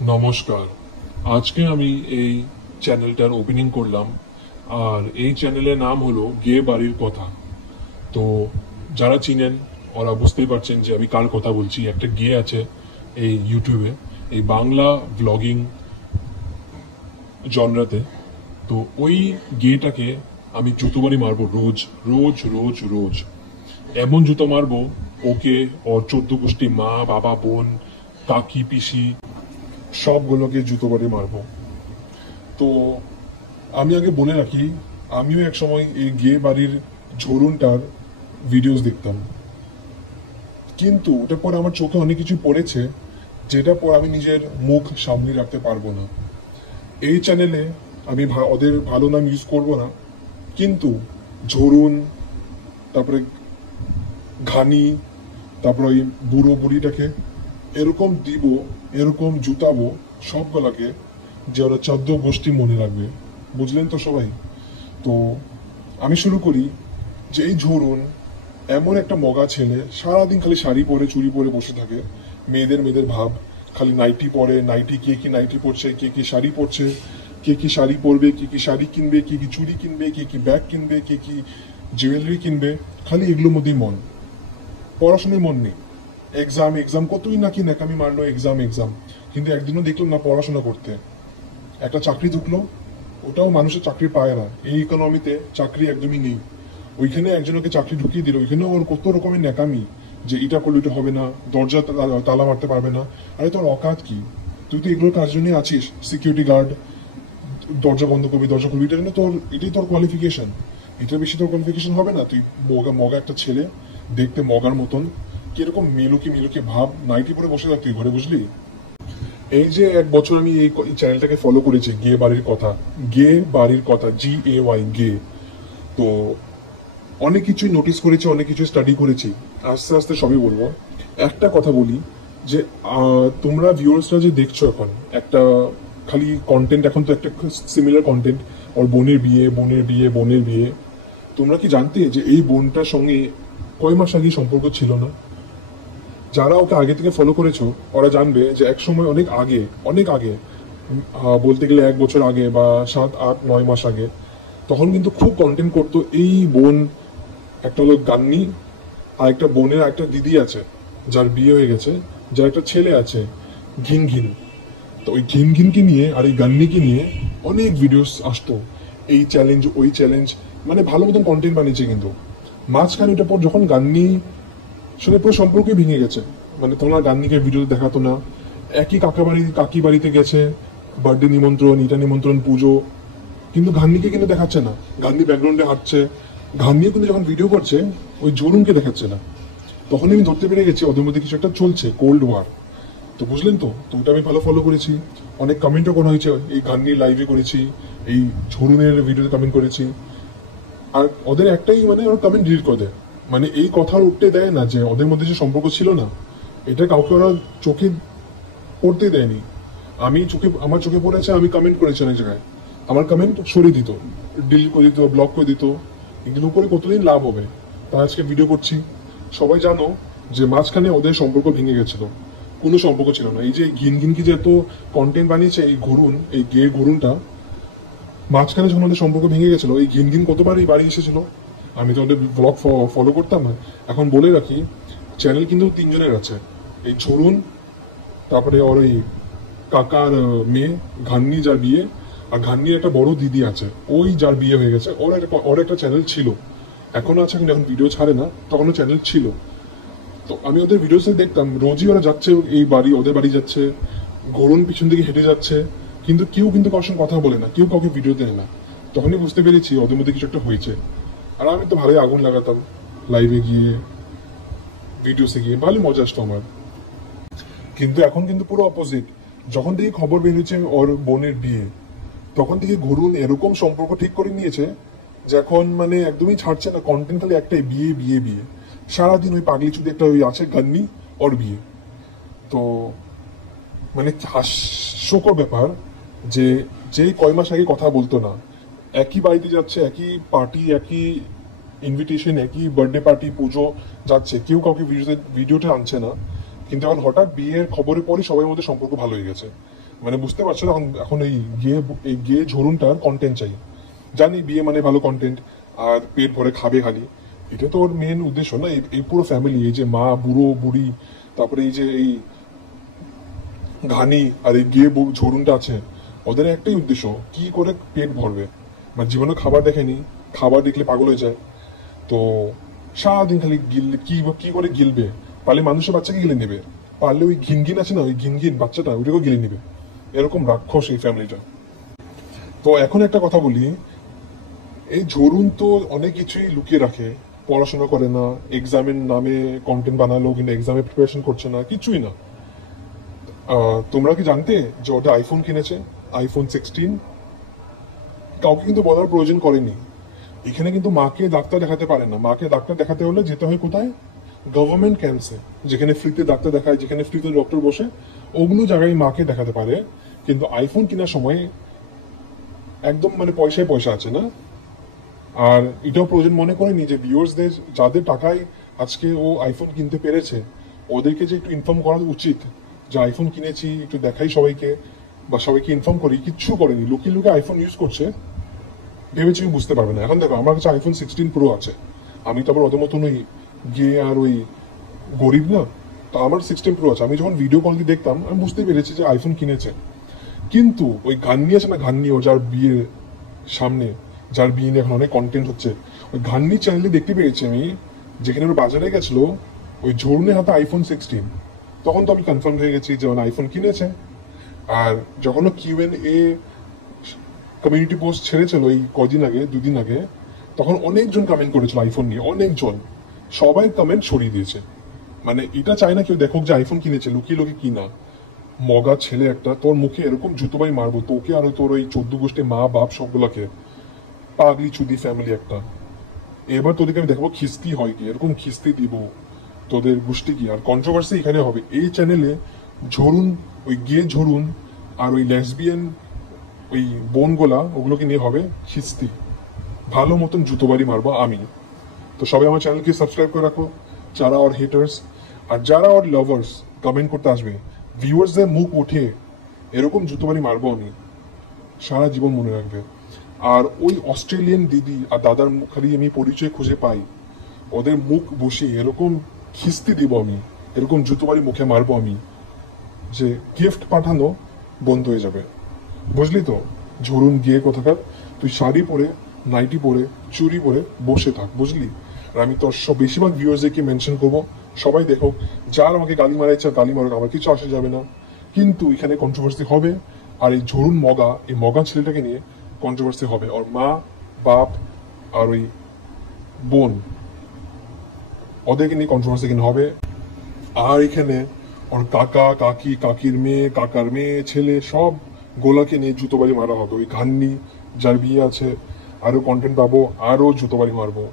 নমস্কার। আজকে আমি এই চ্যানেলটার ওপেনিং করলাম, আর এই চ্যানেলের নাম হলো গে বাড়ির কথা। তো যারা চিনেন ওরা বুঝতেই পারছেন যে আমি কার কথা বলছি। একটা গে আছে এই ইউটিউবে, এই বাংলা ব্লগিং জনরাতে। তো ওই গেটাকে আমি জুতোবাড়ি মারবো রোজ রোজ রোজ রোজ। এমন জুতো মারবো ওকে, ওর 14 গোষ্ঠী মা বাবা বোন কাকি পিসি সবগুলোকে জুতো বাড়ি মারবো। তো আমি আগে বলে রাখি, আমিও এক সময় এই গে বাড়ির ঝরুনটার ভিডিওস দেখতাম, কিন্তু ওটার পর আমার চোখে অনেক কিছু পড়েছে যেটা পর আমি নিজের মুখ সামনে রাখতে পারবো না। এই চ্যানেলে আমি ওদের ভালো নাম ইউজ করব না, কিন্তু ঝরুন, তারপরে ঘানি, তারপরে ওই বুড়ো বুড়িটাকে এরকম দিব, এরকম জুতাবো সবগুলাকে, যে ওরা 14 গোষ্ঠী মনে রাখবে। বুঝলেন তো সবাই? তো আমি শুরু করি যে এই ঝরুন এমন একটা মগা ছেলে, সারাদিন খালি শাড়ি পরে চুড়ি পরে বসে থাকে। মেয়েদের মেয়েদের ভাব, খালি নাইটি পরে, নাইটি কে কি নাইটি পরছে, কে কি শাড়ি পরছে, কে কি শাড়ি পরবে, কে কি শাড়ি কিনবে, কে কি চুড়ি কিনবে, কে কি ব্যাগ কিনবে, কে কি জুয়েলারি কিনবে, খালি এগুলোর মধ্যেই মন। পড়াশোনায় মন নেই। এক্সাম এক্সাম কতই নাকি নাকামি মারলো, এক্সাম এক্সাম, কিন্তু একদিনও দেখলো না পড়াশোনা করতে। একটা চাকরি ঢুকলো, ওটাও মানুষের চাকরি পায় না। এই ইকোনমিতে চাকরি একদমই নেই। ওইখানে একজনকে চাকরি ঢুকিয়ে দিল, ওইখানে ওর কত রকমের ন্যাকামি, যে এটা করলে এটা হবে না, দরজা তালা মারতে পারবে না। আরে তোর অকাত কি? তুই তো এগুলোর কাজ জন্যই আছিস, সিকিউরিটি গার্ড, দরজা বন্ধ করবি, দরজা খুলবি, এটা জন্য তোর, এটাই তোর কোয়ালিফিকেশন। এটা বেশি তোর কোয়ালিফিকেশন হবে না? তুই মগা মগা একটা ছেলে, দেখতে মগার মতন, কিরকম মিলুকি মিলুকি ভাব, নাইটি পরে বসে থাক তুই ঘরে, বুঝলি? এই যে 1 বছর আমি এই চ্যানেলটাকে ফলো করেছি, গে বাড়ির কথা, গে বাড়ির কথা, GAY গে। তো অনেক কিছুই নোটিস করেছি, অনেক কিছু স্টাডি করেছি, আস্তে আস্তে সবই বলবো। একটা কথা বলি, যে তোমরা ভিউয়ার্সরা যে দেখছো এখন একটা খালি কন্টেন্ট, এখন তো একটা সিমিলার কন্টেন্ট, ওর বোনের বিয়ে, বোনের বিয়ে, বোনের বিয়ে। তোমরা কি জানতে যে এই বোনটার সঙ্গে কয় মাস আগে সম্পর্ক ছিল না? যারা ওকে আগে থেকে ফলো করেছো ওরা জানবে যে এক সময় অনেক আগে, অনেক আগে, বলতে গেলে 1 বছর আগে বা 7 8 9 মাস আগে, তখন কিন্তু খুব কন্টেন্ট করতো এই বোন। একটা হলো গান্নি, আর একটা বোনের একটা দিদি আছে যার বিয়ে হয়ে গেছে, যার একটা ছেলে আছে, ঘিন ঘিন। তো ওই ঘিন ঘিনকে নিয়ে আর এই গান্নিকে নিয়ে অনেক ভিডিওস আসতো, এই চ্যালেঞ্জ ওই চ্যালেঞ্জ, মানে ভালো মতন কন্টেন্ট বানিয়েছে। কিন্তু মাঝখানে ওটার পর যখন গান্নি আসলে পুরো সম্পর্কই ভেঙে গেছে, মানে তোমার গান্নিকে ভিডিওতে দেখাতো না। একই কাকি বাড়িতে গেছে, বার্থডে নিমন্ত্রণ, ইটা নিমন্ত্রণ, পুজো, কিন্তু ঘান্নিকে কিন্তু দেখাচ্ছে না। ঘান্নি ব্যাকগ্রাউন্ডে হাঁটছে, ঘান্নিও কিন্তু যখন ভিডিও করছে ওই জরুনকে দেখাচ্ছে না। তখন আমি ধরতে পেরে গেছি ওদের মধ্যে কিছু একটা চলছে, কোল্ড ওয়ার। তো বুঝলেন তো? তো ওটা আমি ভালো ফলো করেছি, অনেক কমেন্টও করা হয়েছে, এই গান্নির লাইভে করেছি, এই ঝরুনের ভিডিওতে কমেন্ট করেছি। আর ওদের একটাই, মানে ওরা কমেন্ট ডিলিট করে দেয়, মানে এই কথা উঠতে দেয় না যে ওদের মধ্যে যে সম্পর্ক ছিল না, এটা কাউকে ওরা চোখে পড়তে দেয়নি। আমার চোখে পড়েছে, আমি কমেন্ট করেছি অনেক জায়গায়, আমার কমেন্ট সরিয়ে দিত, ডিলিট করে দিত, ব্লক করে দিত। এগুলো করে কতদিন লাভ হবে? তাই আজকে ভিডিও করছি। সবাই জানো যে মাঝখানে ওদের সম্পর্ক ভেঙে গেছিল, কোনো সম্পর্ক ছিল না। এই যে ঘিন ঘিনকি যে এত কন্টেন্ট বানিয়েছে এই ঘুরুন, এই গে ঘুরুনটা, মাঝখানে যখন ওদের সম্পর্ক ভেঙে গেছিল, এই ঘিন ঘিন কতবার এই বাড়ি এসেছিল। আমি তো ওদের ব্লগ ফলো করতাম না। এখন বলে রাখি, চ্যানেল কিন্তু 3 জনের আছে, এই ঝরুন, তারপরে ওর ওই কাকার মেয়ে ঘান্নি যার বিয়ে, আর ঘান্নির একটা বড় দিদি আছে ওই যার বিয়ে হয়ে গেছে, ওর একটা চ্যানেল ছিল, এখনো আছে, কিন্তু এখন ভিডিও ছাড়ে না, তখনও চ্যানেল ছিল। তো আমি ওদের ভিডিওসে দেখতাম রোজই ওরা যাচ্ছে এই বাড়ি, ওদের বাড়ি যাচ্ছে, ঘোরন পিছন দিকে হেঁটে যাচ্ছে, কিন্তু কেউ কিন্তু কারোর সঙ্গে কথা বলে না, কেউ কাউকে ভিডিও দেয় না। তখনই বুঝতে পেরেছি ওদের মধ্যে কিছু একটা হয়েছে। আর আমি তো ভালোই আগুন লাগাতাম লাইভে গিয়ে, ভিডিওসে গিয়ে, ভালো মজা আসতো আমার। কিন্তু এখন কিন্তু পুরো অপোজিট। যখন থেকে খবর বেরিয়েছে ওর বোনের বিয়ে, তখন থেকে ঘুরুন এরকম সম্পর্ক ঠিক করে নিয়েছে যে এখন মানে একদমই ছাড়ছে না কন্টেন্ট, খালি একটাই, বিয়ে বিয়ে বিয়ে। সারাদিন ওই পাগলি চুদি একটা ওই আছে গান্নি, ওর বিয়ে। তো মানে হাস্যকর ব্যাপার যে যে কয় মাস আগে কথা বলতো না, একই বাড়িতে যাচ্ছে, একই পার্টি, একই ইনভিটেশন, একই বার্থডে পার্টি, পুজো যাচ্ছে, কেউ কাউকে ভিডিওতে আনছে না, কিন্তু এখন হঠাৎ বিয়ের খবরের পরই সবার মধ্যে সম্পর্ক ভালো হয়ে গেছে। মানে বুঝতে পারছো না, এখন এখন এই গে ঝরুনটার কন্টেন্ট চাই। জানি বিয়ে মানে ভালো কন্টেন্ট আর পেট ভরে খাবে খালি, এটা তো ওর মেন উদ্দেশ্য না। এই পুরো ফ্যামিলি, এই যে মা, বুড়ো বুড়ি, তারপরে এই যে এই ঘানি আর এই গে ঝরুনটা আছে, ওদের একটাই উদ্দেশ্য, কি করে পেট ভরবে। মানে জীবনে খাবার দেখেনি, খাবার দেখলে পাগল হয়ে যায়। তো সারাদিন খালি গিললে কি কি করে গিলবে, পারলে মানুষের বাচ্চাকে গিলে নেবে, পারলে ওই ঘিনঘিন আছে না, ওই ঘিনঘিন বাচ্চাটা ওইটাকেও গিলে নেবে। এরকম রাক্ষস এই ফ্যামিলিটা। তো এখন একটা কথা বলি, এই ঝরুন তো অনেক কিছুই লুকিয়ে রাখে, পড়াশোনা করে না, এক্সামের নামে কন্টেন্ট বানালো কিন্তু এক্সামে প্রিপারেশন করছে না, কিছুই না। তোমরা কি জানতে যে ওটা আইফোন কিনেছে, আইফোন 16? কাউকে কিন্তু বলার প্রয়োজন করেনি। এখানে কিন্তু মাকে ডাক্তার দেখাতে পারে না, মাকে ডাক্তার দেখাতে হলে যেতে হয় কোথায়? গভর্নমেন্ট ক্যাম্পসে, যেখানে ফ্রিতে ডাক্তার দেখায়, যেখানে ফ্রিতে ডক্টর বসে, ওগুলো জায়গায় মাকে দেখাতে পারে। কিন্তু আইফোন কেনার সময় একদম মানে পয়সায় পয়সা আছে না। আর এটাও প্রয়োজন মনে করেনি যে ভিউয়ার্সদের যাদের টাকায় আজকে ও আইফোন কিনতে পেরেছে, ওদেরকে যে একটু ইনফর্ম করা উচিত যে আইফোন কিনেছি, একটু দেখাই সবাইকে বা সবাইকে ইনফর্ম করি। কিচ্ছু করেনি, লুকিয়ে লুকিয়ে আইফোন ইউজ করছে, ভেবেছি বুঝতে পারবে না। এখন দেখো আমার কাছে আইফোন 16 প্রো আছে, আমি তো আবার ওদের মতন ওই গে আর ওই গরিব না, তো আমার 16 প্রো আছে। আমি যখন ভিডিও কল দিয়ে দেখতাম আমি বুঝতে পেরেছি যে আইফোন কিনেছে। কিন্তু ওই ঘান্নি আছে না, ঘান্নি, ও যার বিয়ে সামনে, যার বিয়ে নিয়ে এখন অনেক কন্টেন্ট হচ্ছে, ওই ঘান্নি চ্যানেলে দেখতে পেরেছি আমি, যেখানে ওর বাজারে গেছিল ওই ঝরুনের হাতে আইফোন 16। তখন তো আমি কনফার্ম হয়ে গেছি যে আইফোন কিনেছে। আর যখন ও Q&A কমিউনিটি পোস্ট ছেড়েছিল এই কদিন আগে, দুদিন আগে, তখন অনেকজন কমেন্ট করেছিল আইফোন নিয়ে, অনেকজন, সবাই কমেন্ট সরিয়ে দিয়েছে। মানে এটা চাই না কেউ দেখুক যে আইফোন কিনেছে, লুকিয়ে লুকিয়ে কিনা। মগা ছেলে একটা, তোর মুখে এরকম জুতোবাই মারবো তোকে আর তোর ওই 14 গোষ্ঠী মা বাপ সবগুলোকে, পাগলি চুদি ফ্যামিলি একটা। এবার তোদেরকে আমি দেখাবো খিস্তি হয় কি, এরকম খিস্তি দিব তোদের গোষ্ঠী কি। আর কন্ট্রোভার্সি এখানে হবে এই চ্যানেলে, ঝরুন, ওই গে ঝরুন আর ওই লেসবিয়ান ওই বোনগুলা, ওগুলোকে নিয়ে হবে খিস্তি, ভালো মতন জুতোবাড়ি মারবো আমি। তো সবাই আমার চ্যানেলকে সাবস্ক্রাইব করে রাখো, যারা ওর হেটার্স, আর যারা ওর লাভার্স কমেন্ট করতে আসবে, ভিউয়ার্সদের মুখ উঠে এরকম জুতোবাড়ি মারবো আমি, সারা জীবন মনে রাখবে। আর ওই অস্ট্রেলিয়ান দিদি আর দাদার খালি আমি পরিচয় খুঁজে পাই, ওদের মুখ বসে এরকম খিস্তি দিব আমি, এরকম জুতোবাড়ি মুখে মারবো আমি, যে গিফট পাঠানো বন্ধ হয়ে যাবে। বুঝলি তো? ঝরুন গিয়ে কোথাকার, তুই শাড়ি পরে, নাইটি পরে, চুড়ি পরে বসে থাক, বুঝলি? আর আমি তোর সব বেশিরভাগ ভিউয়ার্সদেরকে মেনশন করবো, সবাই দেখো, যার আমাকে গালি মারাইছে গালি মারুক, আমার কিছু আসে যাবে না। কিন্তু এখানে কন্ট্রোভার্সি হবে, আর এই ঝরুন মগা, এই মগা ছেলেটাকে নিয়ে কন্ট্রোভার্সি হবে। ওর মা, বাপ আর ওই বোন, ওদেরকে নিয়ে কন্ট্রোভার্সি এখানে হবে। আর এখানে ওর কাকা, কাকি, কাকির মেয়ে, কাকার মেয়ে, ছেলে, সব গোলাকে নিয়ে জুতোবাড়ি মারা হবে। ওই ঘান্নি যার বিয়ে আছে, আরো কন্টেন্ট পাবো, আরো জুতোবাড়ি মারবো।